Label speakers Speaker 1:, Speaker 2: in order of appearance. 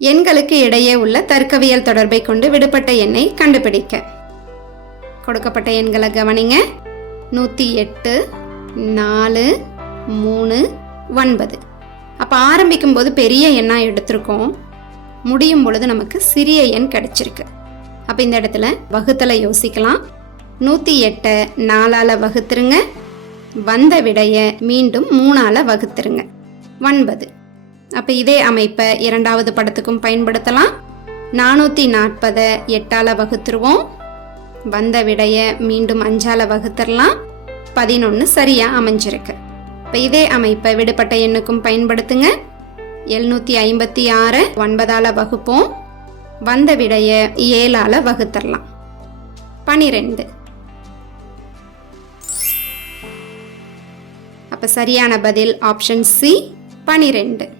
Speaker 1: எண்களுக்கு இடையே உள்ள தர்க்கவியல் தொடர்பை கொண்டு விடுபட்ட எண்ணை கண்டுபிடிக்க. கொடுக்கப்பட்ட எண்களை கவனிங்க. நூற்றி எட்டு நாலு மூணு ஒன்பது. அப்போ ஆரம்பிக்கும் போது பெரிய எண்ணாக எடுத்திருக்கோம். முடியும் பொழுது நமக்கு சிறிய எண் கிடைச்சிருக்கு. அப்போ இந்த இடத்துல வகுத்தலை யோசிக்கலாம். நூற்றி எட்டை நாலால் வகுத்துருங்க. வந்த விடைய மீண்டும் மூணால் வகுத்துருங்க. ஒன்பது. அப்போ இதே அமைப்பை இரண்டாவது படத்துக்கும் பயன்படுத்தலாம். நானூற்றி நாற்பதை எட்டால் வகுத்துருவோம். வந்த விடையை மீண்டும் அஞ்சால் வகுத்துடலாம் பதினொன்று சரியாக அமைஞ்சிருக்கு. இப்போ இதே அமைப்பை விடுபட்ட எண்ணுக்கும் பயன்படுத்துங்க. எழுநூற்றி ஐம்பத்தி ஆறு ஒன்பதால் வகுப்போம். வந்த விடையை ஏழால் வகுத்துடலாம் பனிரெண்டு. அப்போ சரியான பதில் ஆப்ஷன் சி பனிரெண்டு.